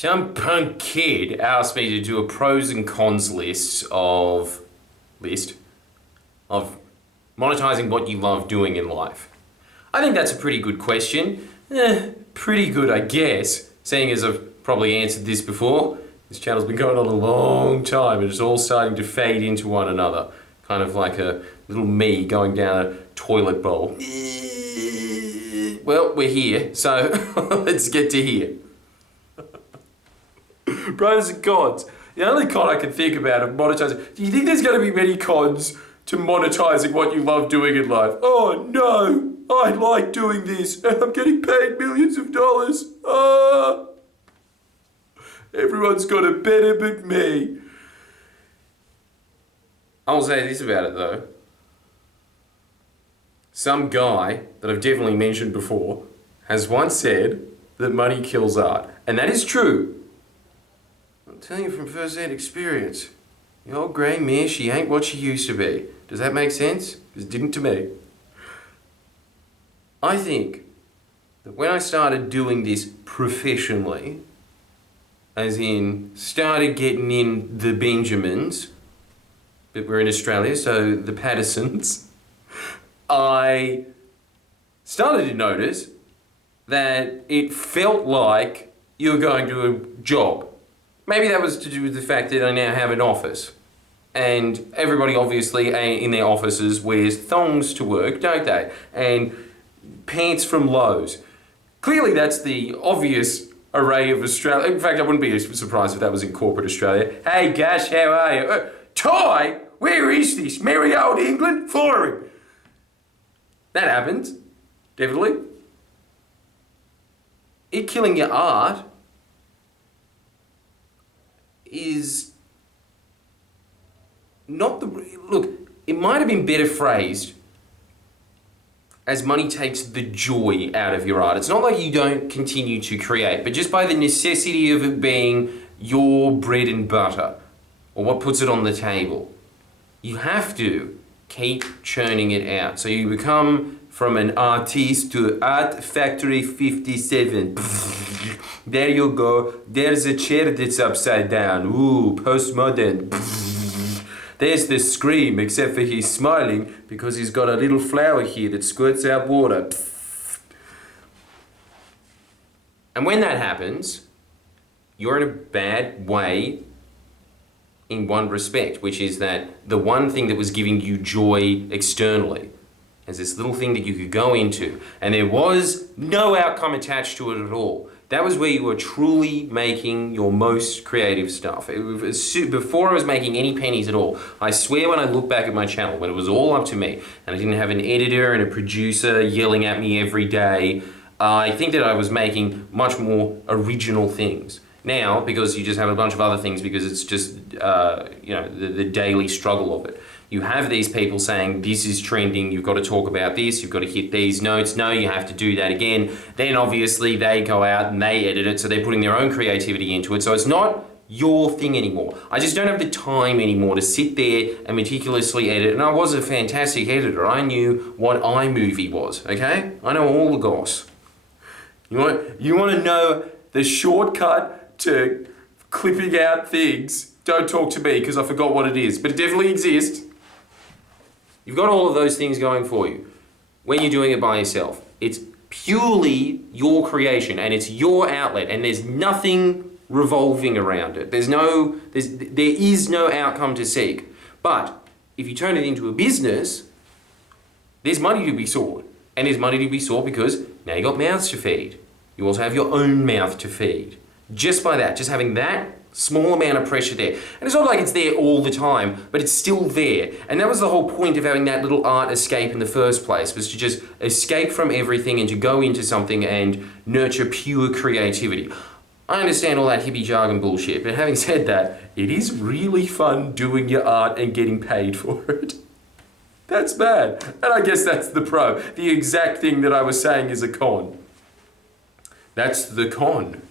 Some punk kid asked me to do a pros and cons list of monetizing what you love doing in life. I think that's a pretty good question. Pretty good, I guess, seeing as I've probably answered this before. This channel's been going on a long time and it's all starting to fade into one another. Kind of like a little me going down a toilet bowl. Well, we're here, so let's get to here. Pros and cons. The only con I can think about of monetizing. Do you think there's going to be many cons to monetizing what you love doing in life? Oh no, I like doing this and I'm getting paid millions of dollars. Everyone's got it better but me. I'll say this about it though. Some guy that I've definitely mentioned before has once said that money kills art. And that is true. I'm telling you from first-hand experience. The old grey mare, she ain't what she used to be. Does that make sense? Because it didn't to me. I think that when I started doing this professionally, as in started getting in the Benjamins, but we're in Australia, so the Pattersons, I started to notice that it felt like you were going to a job. Maybe that was to do with the fact that I now have an office. And everybody obviously in their offices wears thongs to work, don't they? And pants from Lowe's. Clearly that's the obvious array of Australia. In fact, I wouldn't be surprised if that was in corporate Australia. Hey Gash, how are you? Ty, where is this? Merry old England? For him. That happens, definitely. It killing your art is not the... Look, it might have been better phrased as money takes the joy out of your art. It's not like you don't continue to create, but just by the necessity of it being your bread and butter, or what puts it on the table, you have to keep churning it out. So you become from an artiste to Art Factory 57. There you go. There's a chair that's upside down. Ooh, postmodern. There's the scream, except for he's smiling because he's got a little flower here that squirts out water. And when that happens, you're in a bad way in one respect, which is that the one thing that was giving you joy externally is this little thing that you could go into, and there was no outcome attached to it at all. That was where you were truly making your most creative stuff. It was, before I was making any pennies at all, I swear when I look back at my channel, when it was all up to me, and I didn't have an editor and a producer yelling at me every day, I think that I was making much more original things. Now, because you just have a bunch of other things, because it's just, the daily struggle of it. You have these people saying, this is trending, you've got to talk about this, you've got to hit these notes, no, you have to do that again. Then obviously they go out and they edit it, so they're putting their own creativity into it, so it's not your thing anymore. I just don't have the time anymore to sit there and meticulously edit, and I was a fantastic editor. I knew what iMovie was, okay? I know all the goss. You want to know the shortcut to clipping out things? Don't talk to me, because I forgot what it is, but it definitely exists. You've got all of those things going for you when you're doing it by yourself. It's purely your creation and it's your outlet, and there's nothing revolving around it. There is no outcome to seek. But if you turn it into a business, there's money to be sought. And there's money to be sought because now you've got mouths to feed. You also have your own mouth to feed. Just by that, just having that small amount of pressure there. And it's not like it's there all the time, but it's still there. And that was the whole point of having that little art escape in the first place, was to just escape from everything and to go into something and nurture pure creativity. I understand all that hippie jargon bullshit, but having said that, it is really fun doing your art and getting paid for it. That's bad. And I guess that's the pro. The exact thing that I was saying is a con. That's the con.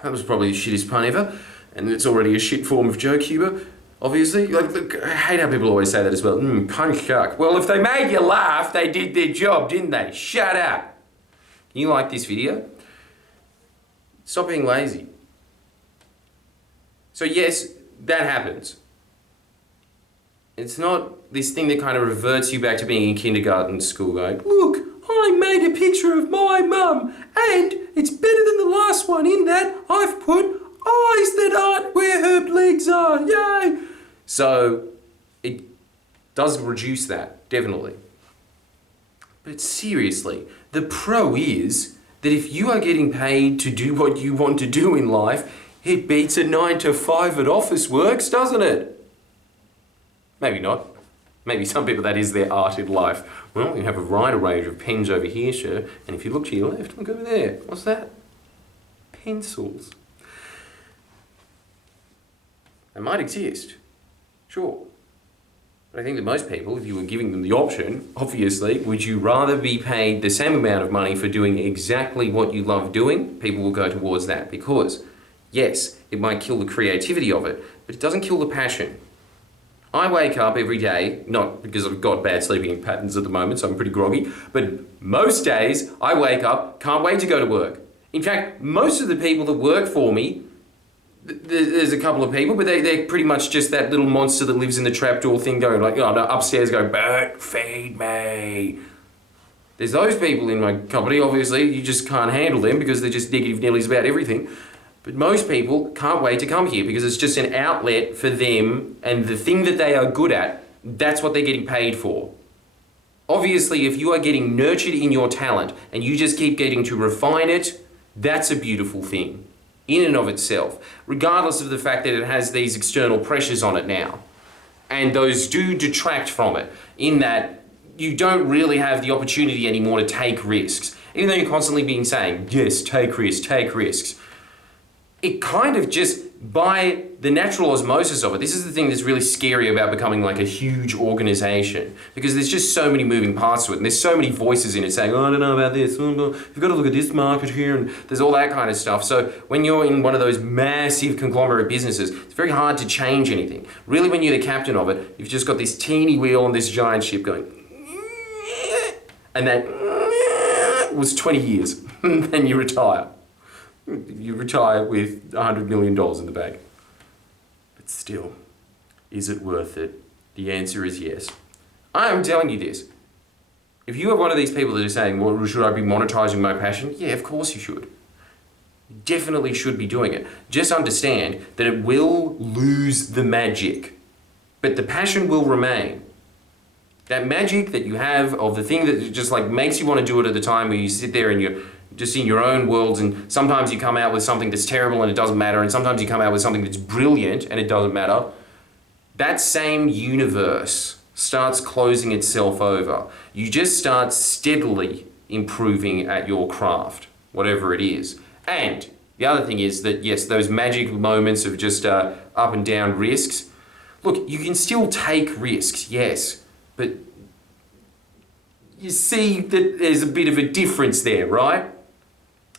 That was probably the shittest pun ever, and it's already a shit form of joke humour, obviously. Look, I hate how people always say that as well. Pun shuck. Well, if they made you laugh, they did their job, didn't they? Shut up. Can you like this video? Stop being lazy. So yes, that happens. It's not this thing that kind of reverts you back to being in kindergarten school going, look, I made a picture of my mum and it's better than the last one in that I've put eyes that aren't where her legs are, yay! So it does reduce that, definitely. But seriously, the pro is that if you are getting paid to do what you want to do in life, it beats a 9 to 5 at office works, doesn't it? Maybe not. Maybe some people that is their art in life. Well, you have a wide range of pens over here, sure, and if you look to your left, look over there. What's that? Pencils. They might exist, sure. But I think that most people, if you were giving them the option, obviously, would you rather be paid the same amount of money for doing exactly what you love doing? People will go towards that because, yes, it might kill the creativity of it, but it doesn't kill the passion. I wake up every day, not because I've got bad sleeping patterns at the moment, so I'm pretty groggy, but most days I wake up, can't wait to go to work. In fact, most of the people that work for me, there's a couple of people, but they're pretty much just that little monster that lives in the trapdoor thing going like, oh, no, upstairs going, Bert, feed me. There's those people in my company, obviously, you just can't handle them because they're just negative Nellies about everything. But most people can't wait to come here because it's just an outlet for them and the thing that they are good at, that's what they're getting paid for. Obviously, if you are getting nurtured in your talent and you just keep getting to refine it, that's a beautiful thing in and of itself, regardless of the fact that it has these external pressures on it now. And those do detract from it in that you don't really have the opportunity anymore to take risks. Even though you're constantly being saying, yes, take risks. It kind of just, by the natural osmosis of it, this is the thing that's really scary about becoming like a huge organization, because there's just so many moving parts to it, and there's so many voices in it saying, oh, I don't know about this, you've got to look at this market here, and there's all that kind of stuff. So when you're in one of those massive conglomerate businesses, it's very hard to change anything. Really, when you're the captain of it, you've just got this teeny wheel on this giant ship going, and that was 20 years, and then you retire. You retire with $100 million in the bank. But still, is it worth it? The answer is yes. I am telling you this. If you are one of these people that are saying, well, should I be monetizing my passion? Yeah, of course you should. You definitely should be doing it. Just understand that it will lose the magic, but the passion will remain. That magic that you have of the thing that just like makes you want to do it at the time where you sit there and you're just in your own worlds, and sometimes you come out with something that's terrible and it doesn't matter, and sometimes you come out with something that's brilliant and it doesn't matter. That same universe starts closing itself over. You just start steadily improving at your craft, whatever it is. And the other thing is that, yes, those magic moments of just up and down risks, look, you can still take risks, yes, but you see that there's a bit of a difference there, right?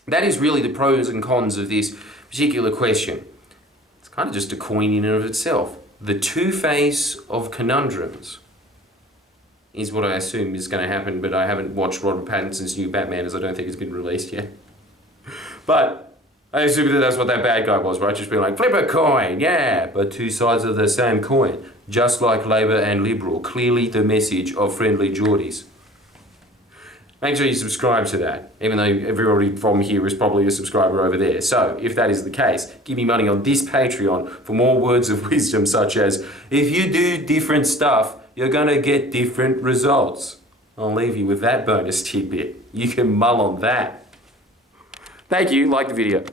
That is really the pros and cons of this particular question. It's kind of just a coin in and of itself. The two-face of conundrums is what I assume is going to happen, but I haven't watched Robert Pattinson's new Batman as I don't think it's been released yet. But I assume that that's what that bad guy was, right? Just being like, flip a coin, yeah, but two sides of the same coin. Just like Labour and Liberal, clearly the message of Friendly Geordies. Make sure you subscribe to that, even though everybody from here is probably a subscriber over there. So, if that is the case, give me money on this Patreon for more words of wisdom such as, if you do different stuff, you're gonna get different results. I'll leave you with that bonus tidbit. You can mull on that. Thank you, like the video.